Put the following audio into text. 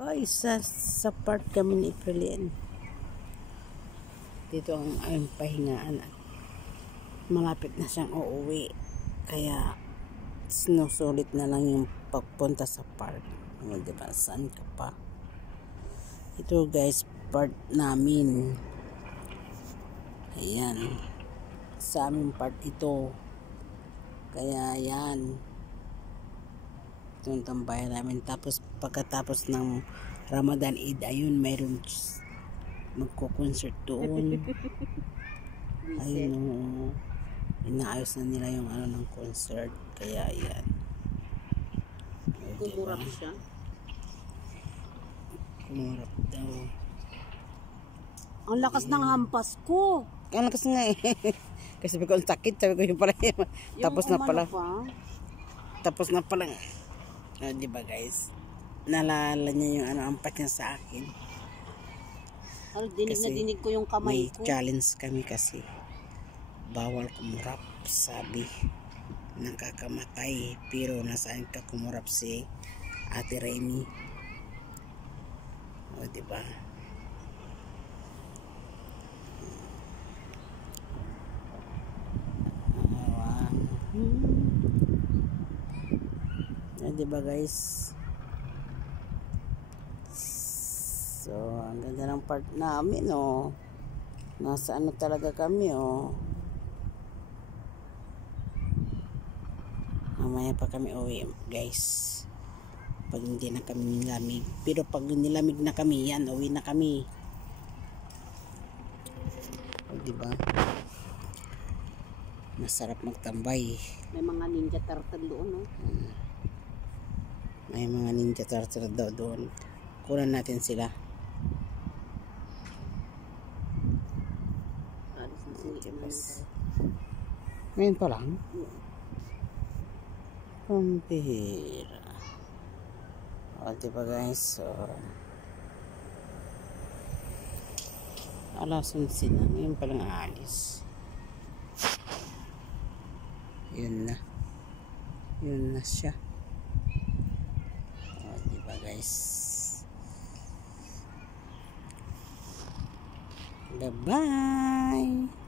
Guys, sa part kami ni Aprilien. Dito ang aming pahingaan. Malapit na siyang uuwi. Kaya sinusulit na lang yung pagpunta sa park. O, diba? Saan ka pa? Ito guys, part namin. Ayan. Sa aming part ito. Kaya yan. Ito yung tambayan namin. Tapos pagkatapos ng Ramadan Eid, ayun, mayroon magko-concert doon. Ayun, inaayos na nila yung ano ng concert. Kaya yan. Kumurap siya. Kumurap daw. Ang lakas ng hampas ko. Ang lakas nga eh. Kasi sabi ko ang sakit. Sabi ko yung pala. Tapos na pala. Tapos na pala. Diba guys? Nalala niya yung ano, ampat niya sa akin. Dinig na dinig ko yung kamay ko. May challenge kami kasi. Bawal kumurap. Sabi. Nakakamatay. Pero nasaan ka kumurap si Ate Remy. O diba? Diba guys? So, ang ganda ng part namin, oh. Nasa ano talaga kami, oh. Mamaya pa kami uwi, guys. Pag hindi na kami nilamig. Pero pag nilamig na kami, yan, uwi na kami. O, diba? Masarap magtambay. May mga ninja turtle doon, no? May mga ninja turtle daw doon. Kunan natin sila. Ngayon pa lang? Pampihira. O, diba guys? So, alasan sila. Ngayon pa lang aalis. Yun na. Yun na siya. O, diba guys? Bye-bye!